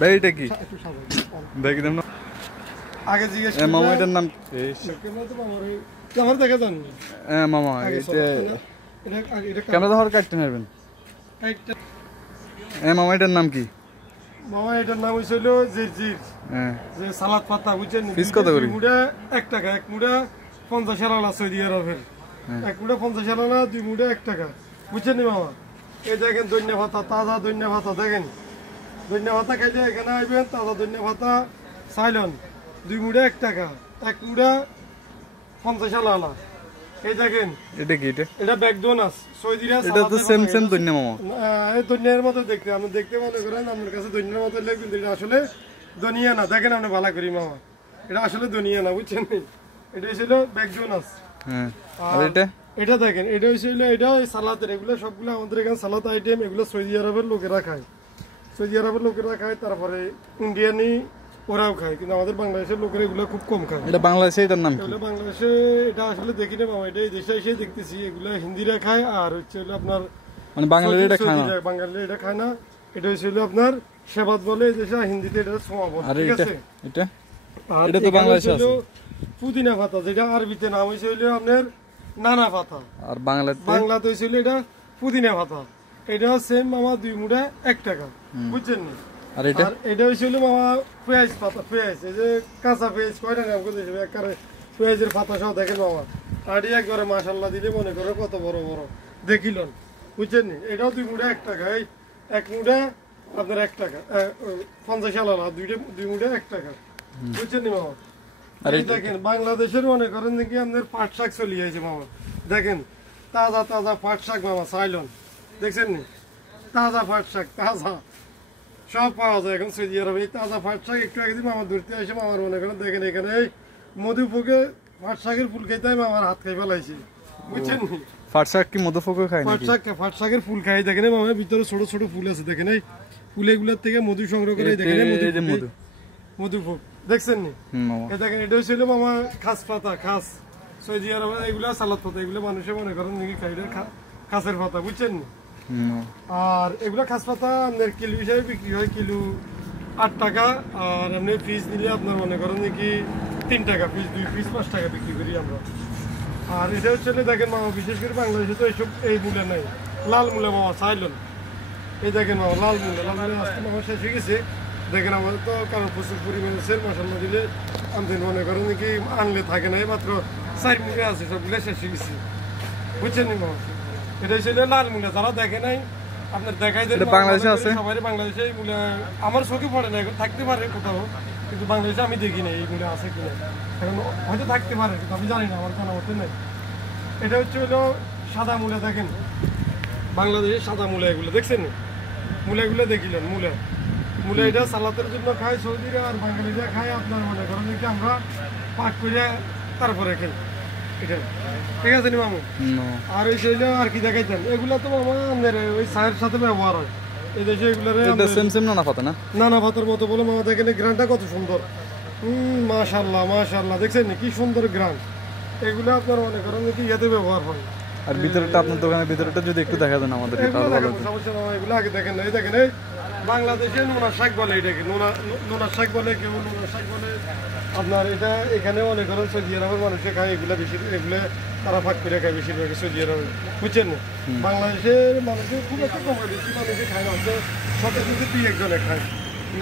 ভাই এটা কি দেখি দেন না আগে জিজ্ঞেস মামা এটার নাম আমার দেখা যান মামা ক্যামেরা ধর কাটতে পারবেন মামা এটার নাম কি মামা এটার নাম হইছিল জিরজির যে সালাদ পাতা বুঝছেন পিস কত করে মুড়া 1 টাকা এক মুড়া 50 আনা সৌদি আরবের এক মুড়া 50 আনা দুই মুড়া 1 টাকা বুঝছেন মামা এই দেখেন ধনিয়া পাতা তাজা ধনিয়া পাতা দেখেন ধনিয়া পাতা খাইলে এখানে আইবেন তাজা ধনিয়া পাতা চাইলন দুই মুড়া 1 টাকা এক মুড়া 50 আনা এই দেখেন এটা কি এটা ব্যাকডোনাস সৌদিরা এটা তো সেম ধনিয়া মামা এই ধনিয়ার মতো দেখতে আপনি দেখতে মনে করেন আপনার কাছে ধনিয়ার মতো লাগে কিন্তু এটা আসলে ধনিয়া না দেখেন আপনি ভালো করি মামা এটা আসলে ধনিয়া না বুঝছেন এটা ছিল ব্যাকডোনাস আর এটা দেখেন এটা হইছিল এটা সালাদের এগুলো সবগুলো আমাদের এখানে সালাদ আইটেম এগুলো সৌদি আরবের লোকেরা খায় সৌদি আরবের লোকেরা খায় তারপরে ইন্ডিয়ানি ওরাও খায় কিন্তু আমাদের বাংলাদেশের লোকেরা এগুলো খুব কম খায় এটা বাংলাদেশে এটার নাম কি বাংলাদেশে এটা আসলে দেখি না মামা এটা এই দেশে এসে দেখতেছি এগুলো হিন্দিরা খায় আর হচ্ছে হলো আপনার মানে বাঙালিরা এটা খায় না বাঙালিরা এটা খায় না এটা হইছিল আপনার সেবাত বলে এই দেশে হিন্দিতে এটা সোমা বলে ঠিক আছে এটা তো বাংলাদেশে আছে পুদিনা পাতা যেটা আরবিতে নাম হইছিল আপনার নানা পাতা আর বাংলাতে হইছিল এটা পুদিনা পাতা এটা সেম মামা দুই মুঠা 1 টাকা বুঝছেন না আর এটা হইছিল মামা পেঁয়াজ পাতা পেঁয়াজ এই যে কাঁচা পেঁয়াজ কয়টা নাম করে দিয়েছিল একবারে পেঁয়াজের পাতা সহ দেখেন মামা আর একবারে মাশাআল্লাহ দিলে মনে করে কত বড় বড় দেখিলেন বুঝছেন নি এটাও দুই মুঠা 1 টাকা এই এক মুঠা আপনার 1 টাকা 50 আলা দুই মুঠা 1 টাকা বুঝছেন নি মামা আর দেখেন বাংলাদেশের মনে করেন নাকি আপনার পাট শাক চলে যাইছে মামা দেখেন তাজা তাজা পাট শাক মামা চাইলন দেখছেন নি তাজা পাট শাক তাজা সব পাওয়া যায় এখন সৌদি আরবে এই তাজা পাট শাক একটু আগে দিন মামা দূরতে আসে মামার মনে করেন দেখেন এখানে এই মধুফুকে পাট শাকের ফুল খাইতে আমার হাত খাই ফেলাইছে বুঝছেন নি পাট শাক কি মধুফুকে খায় নাকি পাট শাকের ফুল খাই দেখেন মামা ভিতরে ছোট ছোট ফুল আছে দেখেন এই ফুলগুলোর থেকে মধু সংগ্রহ করে দেখেন মধুফুক দেখছেন নি এই দেখেন এটা হইছিল মামা খাস পাতা খাস সৌদি আরবে এগুলা সালাদ পাতা এগুলো মানুষে মনে করেন নাকি খাইলে খাসের পাতা বুঝছেন নি আর এগুলা খাস পাতা আপনার কিলো হিসাবে বিক্রি হয় কিলো 8 টাকা আর আপনি পিস নিলে আপনার মনে করেন নাকি 3 টাকা পিস 2 পিস 5 টাকা বিক্রি করি আমরা আর এটা হচ্ছে দেখেন মামা বিশেষ করে বাংলাদেশে তো এইসব এই মূলা নাই লাল মূলা মামা চাইলেন এই দেখেন মামা লাল মূলা আজকে মামা শেষ হয়ে গেছে দেখেন আমাদের তো কারণ প্রচুর পরিমাণে সেল মশলা দিলে আমদানি মনে করেন নাকি আনলে থাকে না মাত্র 4 মুখে আছে সবগুলো শেষ হয়ে গেছে বুঝছেন নি মামা এটা ছিল লাল মূলা যারা দেখে নাই আপনার দেখাই দেন বাংলাদেশে আছে সবাই বাংলাদেশে এই মূলা আমার চোখে পড়ে না এখন থাকতে পারে কোথাও কিন্তু বাংলাদেশে আমি দেখি না এই মূলা আছে কিনা এখন হয়তো থাকতে পারে কিন্তু আমি জানি না আমার জানা মতো নেই এটা হচ্ছে হলো সাদা মূলা দেখেন বাংলাদেশে সাদা মূলা এগুলো দেখছেন মূলাগুলো দেখিলেন মূলা এটা সালাতের জন্য খায় সৌদিরা আর বাঙালিরা খায় আপনার মনে করেন যে আমরা পাক করে তারপরে খাই এটা ঠিক আছে নি মামু আর ওই সেইটা আর কি দেখাইতেন এগুলা তো মামা আপনার ওই চায়ের সাথে ব্যবহার হয় এই দেশে এগুলার নানা পাতার মতো বলে মামা দেখেন গ্রানটা কত সুন্দর মাশাআল্লাহ মাশাআল্লাহ দেখছেন কি সুন্দর গ্রান এগুলো আপনার মনে করেন কি ইয়াতে ব্যবহার হয় আর ভিতরটা আপনার দোকানের ভিতরটা যদি একটু দেখা দেন আমাদের এগুলো আগে দেখেন না এই দেখেন এই বাংলাদেশে নোনা শাক বলে এটাকে নোনা শাক বলে কেউ নোনা শাক বলে আপনার এটা এখানে মনে করেন সৌদি আরবের মানুষে খায় এগুলো বেশি এগুলো তারা ফাঁক করে খায় বেশিরভাগ সৌদি আরবে বুঝছেন না বাংলাদেশের মানুষের খুব একটা কম বেশি মানুষে খায় না হচ্ছে শত কিন্তু 2-1 জনে খায়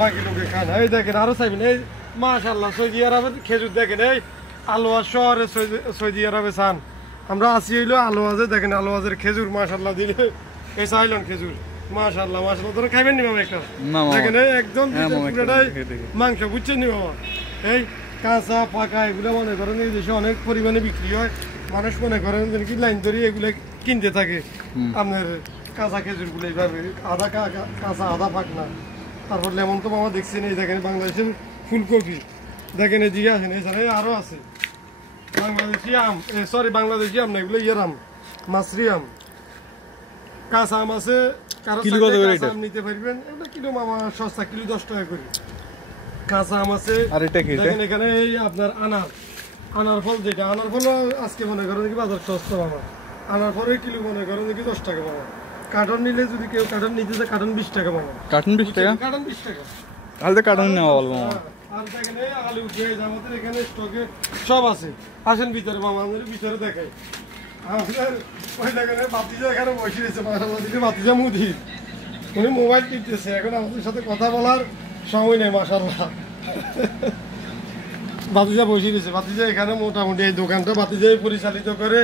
বাকি লোকে খায় না এই দেখেন আরো চাইবেন এই মাশাআল্লাহ সৌদি আরবের খেজুর দেখেন এই আলোয়া শহরে সৌদি আরবে চান আমরা আসি হইলো আলোয়াজে দেখেন আলোয়াজের খেজুর মাশাআল্লাহ দিলে এই চাইলেন খেজুর মাশাআল্লাহ মাশাআল্লাহ তোরা খাইবেন নি মামা একটা দেখেন এই একদম পুরোটাই মাংস বুঝছেন নি মামা এই কাঁচা পাকা এগুলো মনে করেন এই দেশে অনেক পরিমাণে বিক্রি হয় মানুষ মনে করেন কি লাইন ধরে এগুলো কিনতে থাকে আপনার কাঁচা খেজুরগুলো এইভাবে আধা কাঁচা আধা পাকনা তারপর লেমন তো মামা দেখছেন এই দেখেন বাংলাদেশের ফুলকপি দেখেন এই দিয়ে আছেন এছাড়া আরও আছে বাংলাদেশি আম সরি বাংলাদেশি আম না এগুলো ইয়ের আম মাছরি আম কাঁচা আম আছে আম নিতে পারবেন এটা কিলো মামা সস্তা কিলো 10 টাকা করে কাঁচা আম আছে দেখেন এখানে এই আপনার আনার ফল যেটা আনার ফল আজকে মনে করেন কি বাজার সস্তা মামা আনার ফলের কিলো মনে করেন কি 10 টাকা মামা কার্টন নিলে যদি কেউ কার্টন নিতে চায় কার্টন 20 টাকা মামা। কার্টুন 20 টাকা? কার্টন 20 টাকা। তাহলে তো কার্টুন নেওয়া বলবো মামা। আর দেখেন এই আলু পেঁয়াজ আমাদের এখানে স্টকে সব আছে। আসেন ভিতরে মামা, আমাদের ভিতরে দেখাই। আমাদের ওই দেখেন বাতিজা এখানে বসে রয়েছে, মাশাআল্লাহ বাতিজা মুদি। উনি মোবাইল টিপতেছে, এখন আমাদের সাথে কথা বলার সময় নেই মাশাআল্লাহ। বাতিজা বসে রয়েছে, বাতিজা এখানে মোটামুটি এই দোকানটা বাতিজাই পরিচালিত করে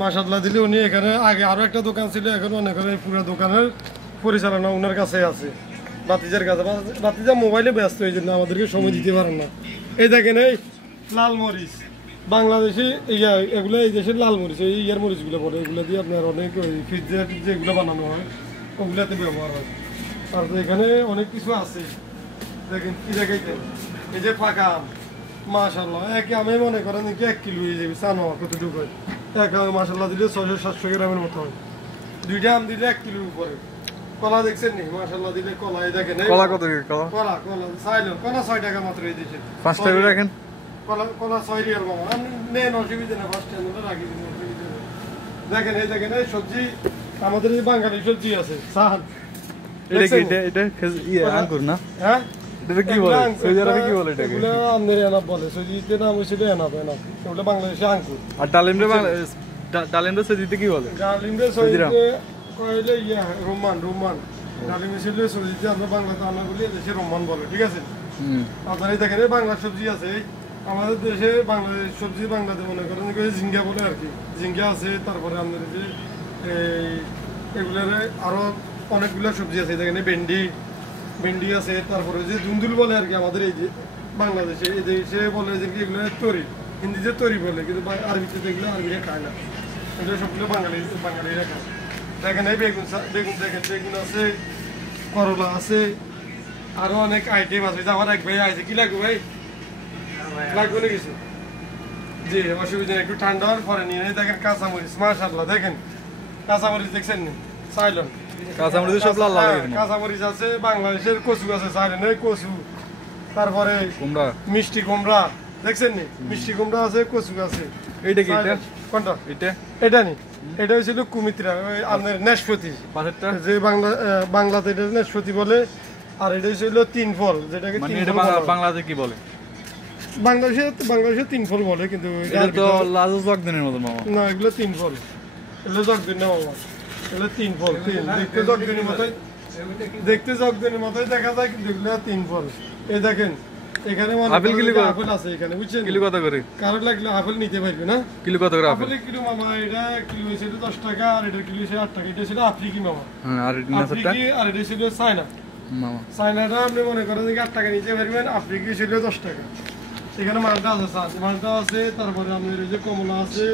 মাশাআল্লাহ দিলে। উনি এখানে আগে আরো একটা দোকান ছিল, এখন অনেক পুরো দোকানের পরিচালনা ওনার কাছে আছে, বাতিজার কাছে। বাতিজা মোবাইলে ব্যস্ত, এই জন্য আমাদেরকে সময় দিতে পারেন না। এই দেখেন এই লাল মরিচ, বাংলাদেশে এগুলো এই দেশের লাল মরিচ, এই ইয়ার মরিচগুলো বলে, এগুলো দিয়ে আপনার অনেক ওই ফ্রিজের যেগুলো বানানো হয় ওগুলোতে ব্যবহার হয়। আর এখানে অনেক কিছু আছে, দেখেন কি দেখাইতেন, এই যে ফাঁকা আম মাশাআল্লাহ, এক আমে মনে করেন কি 1 কিলো হয়ে যাবে, চানো কতটুকু হয়, এক আমে মাশাআল্লাহ দিলে 600-700 গ্রামের মতো হয়, 2টা আম দিলে 1 কিলোর উপরে। কলা দেখছেন নি মাশাআল্লাহ দিলে, কলা এই দেখেন, কলা কত করে? কলা চাইলেন কলা 6 টাকা মাত্র এই দেশে, 5 টাকা রাখেন। কলা 6 রিয়াল মামা, আপনি নেন, অসুবিধা নেই, 5 টাকা রাখি দিন, অসুবিধা নেই। দেখেন এই দেখেন এই সবজি, আমাদের এই বাঙালি সবজি আছে, সাহান। এটা কি? এটা আঙ্গুর না? হ্যাঁ, এটা কি বলে? সৌদি আরবে কি বলে এটাকে? এগুলো আমাদের এনাব বলে, সৌদিতে নাম হইছিল এনাব। এগুলো বাংলাদেশে আঙ্কুর। আর ডালিমরে সৌদিতে কি বলে? ডালিমরে সৌদিতে কইলে রোমান। ডালিম ছিল সৌদিতে, আমরা বাংলাতে আনা বলি, দেশে রোমান বলে, ঠিক আছে? আপনারা দেখেন এই বাংলা সবজি আছে, আমাদের দেশে বাংলাদেশ সবজি বাংলাতে মনে করেন ঝিঙ্গা বলে আর কি, ঝিঙ্গা আছে। তারপরে আমাদের যে এগুলোর আরো অনেকগুলো সবজি আছে, দেখেন ভেন্ডি আছে। তারপরে যে দুন্দুল বলে আর কি, আমাদের এই যে বাংলাদেশে এই দেশে বলে যে এগুলো তরি, হিন্দিতে তরি বলে, কিন্তু আরবিতে দেখলে আরবিরা খায় না, এগুলো সবগুলো বাঙালিরা খায়। দেখেন এই বেগুন দেখেন, বেগুন আছে, করলা আছে, আরো অনেক আইটেম আছে। আমার এক ভাই আছে, কি লাগবে ভাই? লাগবে না কিছু? জি, অসুবিধা নেই, একটু ঠান্ডা হওয়ার পরে নিয়ে দেখেন কাঁচামরিচ মাশাআল্লাহ, দেখেন কাঁচামরিচ দেখছেন নি, চাইলেন কাঁচামরিচ সব লাল লাল লাগে। কাঁচামরিচ আছে, বাংলাদেশের কচু আছে, চাইলেন এই কচু, তারপরে কুমড়া, মিষ্টি কুমড়া দেখছেন নি, মিষ্টি কুমড়া আছে, কচু আছে। এইটা কি? এটা কোনটা? এটা নি, এটা হয়েছিল কুমিত্রা, আপনার নাশপাতি, যে বাংলাতে এটা নাশপাতি বলে। আর এটা হয়েছিল 3 ফল, যেটাকে বাংলাতে কি বলে? বাংলাদেশে 3 ফল বলে, কিন্তু এটা তো লাজু জগদিনের মতো মামা না, এগুলো 3 ফল, এগুলো জগদিন না মামা, এগুলো 3 ফল। দেখতে জগদিনের মতোই দেখা যায়, কিন্তু এগুলো 3 ফল। এই দেখেন এখানে আপেল আছে, এখানে বুঝছেন? কিলো কত করে? কারো লাগলে আপেল নিতে পারবে না। কিলো কত করে আপেল? কিলো মামা, এটা কিলো ছিল 10 টাকা, আর এটা কিলো ছিল 8 টাকা। এটা ছিল আফ্রিকি মামা, আর এটা ছিল চায়না মামা। চায়নাটা আপনি মনে করেন যে 8 টাকা নিতে পারবেন, আফ্রিকি ছিল 10 টাকা। এখানে মালটা আছে, মালটা আছে, তারপরে আমাদের এই যে কমলা আছে,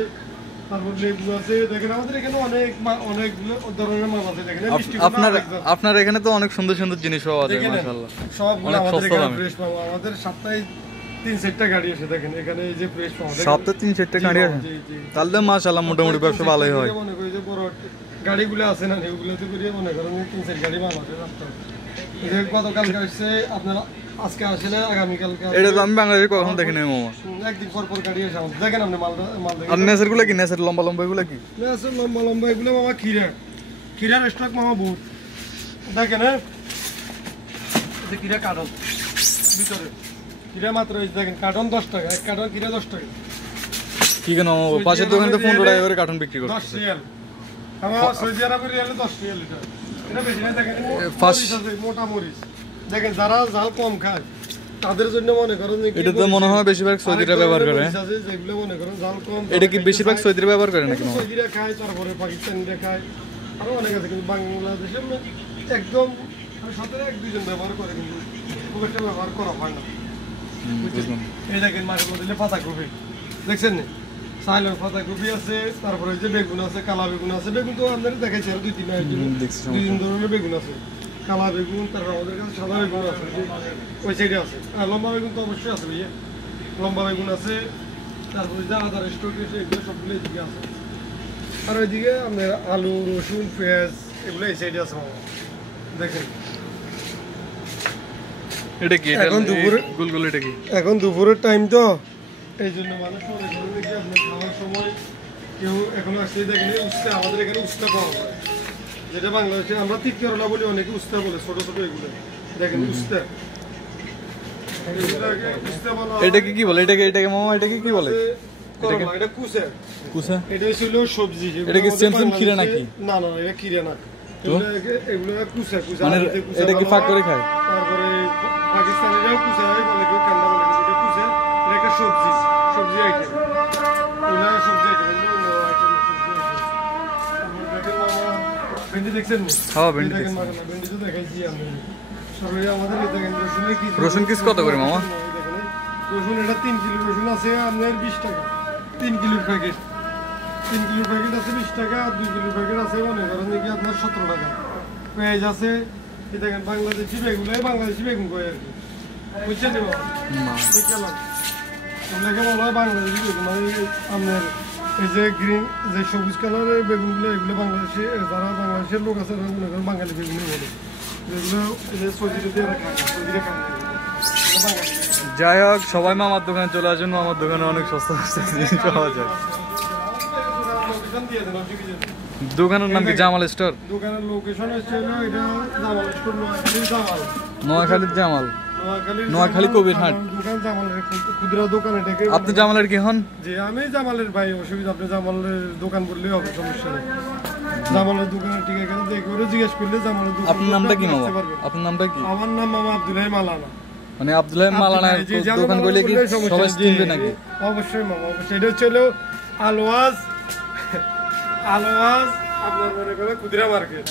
তারপর লেবু আছে। দেখেন আমাদের এখানে অনেক ধরনের মাল আছে। দেখেন আপনার এখানে তো অনেক সুন্দর সুন্দর জিনিস পাওয়া যায় মাশাআল্লাহ, সবগুলো আমাদের এখানে ফ্রেশ পাওয়া। আমাদের সপ্তাহে 3-4টা গাড়ি আসে, দেখেন এখানে এই যে ফ্রেশ পাওয়া। সপ্তাহে 3-4টা গাড়ি আসে, তাহলে মাশাআল্লাহ মোটামুটি ব্যবসা ভালোই হয়। মনে করি যে বড় গাড়িগুলো আছে না, এগুলোতে করে মনে করেন 3-4 গাড়ি মাল আসে সপ্তাহে। এই যে গতকালকে আসছে, আপনারা আজকে আসে না, আগামীকালকে। এটা তো আমি বাংলাদেশে কখনো দেখি নাই মামা, একদিন পর গাড়ি আসে আমাদের। দেখেন আপনি মাল দেখেন। আর নেসের গুলো কি? নেসের লম্বা এগুলো কি? নেসের লম্বা এগুলো মামা ক্ষীরার স্টক মামা বহুত। দেখেন ক্ষীরা কার্টন ভিতরে, ক্ষীরা মাত্র দেখেন কার্টন 10 টাকা, এক কার্টন ক্ষীরা 10 টাকা। কি কেন পাশের দোকানে তো 15 টাকা করে কার্টন বিক্রি করে? 10 রিয়াল আমার সৌদি আরবের রিয়ালে 10 রিয়াল এটা। এটা বেশি না। দেখেন মোটা মরিচ, দেখেন যারা ঝাল কম খায় তাদের জন্য মনে করেন এটা তো মনে হয় বেশিরভাগ সৌদিরা ব্যবহার করে। যেগুলো মনে করেন ঝাল কম, এটা কি বেশিরভাগ সৌদিরা ব্যবহার করে নাকি? সৌদিরা খায়, তারপরে পাকিস্তানিরা খায়, আরো অনেক আছে। কিন্তু বাংলাদেশে একদম 1-2 জন ব্যবহার করে, কিন্তু খুব একটা ব্যবহার করা হয় না। এই দেখেন মাশাআল্লাহ দিলে পাতাকপি দেখছেন না, সাইলের পাতাকপি আছে, তারপরে যে বেগুন আছে, কালা বেগুন আছে। বেগুন তো আপনাদের দেখাইছি, আর 2-3 ধরনের বেগুন আছে, কালা বেগুন। তারপর আমাদের কাছে সাদা বেগুন আছে, ওই সাইডে আছে। আর লম্বা বেগুন তো অবশ্যই আছে ভাইয়া, লম্বা বেগুন আছে। তারপরে যে আদার স্টক আছে, এগুলো সবগুলো এদিকে আছে। আর ওইদিকে আপনার আলু, রসুন, পেঁয়াজ এগুলো এই সাইডে আছে মামা। দেখেন এটা কি? এখন দুপুরে গুলগুল, এটা কি? এখন দুপুরের টাইম তো, এই জন্য মানুষ মনে করেন যে আপনার খাওয়ার সময় কেউ এখনো আসছে। দেখেন উস্তা, আমাদের এখানে উস্তা পাওয়া যায়। যেটা বাংলাদেশে আমরা তিত করলা বলি, অনেকে উস্তা বলে, ছোট ছোট এগুলো দেখেন উস্তা। এগুলাকে উস্তা বলা হয়। এটাকে কি বলে? এটাকে মামা এটাকে কি বলে? করলা, এটা কুসা। কুসা? এটা ছিল সবজি। এটা কি সেম খিরা নাকি? না না, এটা খিরা না। এগুলো কুসা কুসা। মানে এটা কি ফাঁক করে খায়? তারপরে পাকিস্তানিরাও কুসা হয় বলে, কেউ কান্না বলে, এটা কুসা। এটা একটা সবজি, সবজি আইটেম। ওগুলা সবজি আইটেম, এগুলো অন্য আইটেম, সবজি আইটেম। দেখেন মামা, ভেন্ডি দেখছেন? হ্যাঁ, ভেন্ডি দেখেন দেখছি। মামা, ভেন্ডি তো দেখাইছি আমি। সবাই আমাদের এই দেখেন রসুনের কি, রসুন কিস কত করে মামা? দেখেন রসুন, এটা 3 কিলো রসুন আছে আপনার 20 টাকা। 3 কিলোর প্যাকেট, 3 কিলোর প্যাকেট আছে 20 টাকা, আর 2 কিলোর প্যাকেট আছে মনে করেন কি আপনার 17 টাকা। পেঁয়াজ আছে, এই দেখেন বাংলাদেশি বেগুন, বাংলাদেশি বেগুন কয় আর কি, বুঝছেন? এগুলোকে বলা হয় বাংলাদেশি বেগুন। মানে আপনার এই যে গ্রিন, যে সবুজ কালারের বেগুনগুলো, এগুলো বাংলাদেশে যারা বাংলাদেশের লোক আছে মনে করেন বাঙালি বেগুন বলে। এগুলো এই যে সৌদিতে দিয়ে খায়, সৌদিতে খায় বাঙালি। যাই হোক, সবাই মামার দোকানে চলে আসুন। মামার দোকানে অনেক সস্তা সস্তা জিনিস পাওয়া যায়। দোকানের নাম কি? জামাল স্টোর। দোকানের লোকেশন হচ্ছে এটা জামাল স্টোর, নোয়াখালীর জামাল, নোয়াখালী নোয়াখালী কবিরহাট। দোকান জামালের খুচরা দোকান এটাকে। আপনি জামালের কি হন? যে আমি জামালের ভাই, অসুবিধা, আপনি জামালের দোকান বললেই হবে, সমস্যা নেই। জামালের দোকানের ঠিক এখানে দেখে ওরা জিজ্ঞেস করলে জামালের দোকান। আপনার নামটা কি মামা? আপনার নামটা কি? আমার নাম মামা আব্দুল্লাহ মালানা। মানে আব্দুল্লাহ মালানা দোকান করলে কি সবাই চিনবে নাকি? অবশ্যই মামা, অবশ্যই। এটা হচ্ছে হলো আলওয়াজ, আলওয়াজ আপনার মনে করে খুচরা মার্কেট,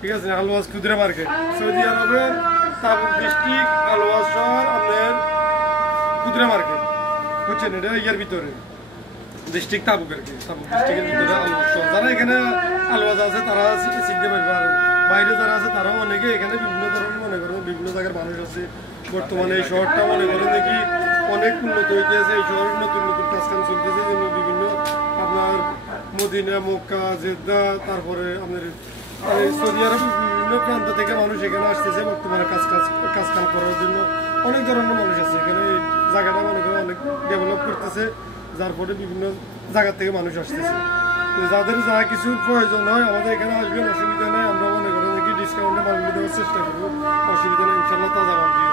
ঠিক আছে? আলওয়াজ খুচরা মার্কেট, সৌদি আরবের তাবুক ডিস্ট্রিক্ট, আলওয়াজ শহর আপনার খুচরা মার্কেট, বুঝছেন? এটা ইয়ার ভিতরে ডিস্ট্রিক্ট তাবুক আর কি, তাবুক ডিস্ট্রিক্টের ভিতরে আলওয়াজ শহর। যারা এখানে আলওয়াজ আছে তারা চিনতে পারবে, আর বাইরে যারা আছে তারাও অনেকে এখানে বিভিন্ন ধরনের মনে করেন বিভিন্ন জায়গার মানুষ আছে। বর্তমানে এই শহরটা মনে করেন দেখি অনেক উন্নত হইতেছে, এই শহরের নতুন নতুন কাজ কাম চলতেছে, যেমন বিভিন্ন আপনার মদিনা, মক্কা, জেদ্দা, তারপরে আপনার সৌদি আরব বিভিন্ন প্রান্ত থেকে মানুষ এখানে আসতেছে বর্তমানে কাজ কাম করার জন্য। অনেক ধরনের মানুষ আছে এখানে, এই জায়গাটা মনে করেন অনেক ডেভেলপ করতেছে, যার ফলে বিভিন্ন জায়গা থেকে মানুষ আসতেছে। তো যাদের যা কিছুর প্রয়োজন হয় আমাদের এখানে আসবেন, অসুবিধা নেই। আমরা মনে করেন কি ডিসকাউন্টে মাল দেওয়ার চেষ্টা করবো, অসুবিধা নেই, ইনশাল্লাহ তাজা মাল দিয়ে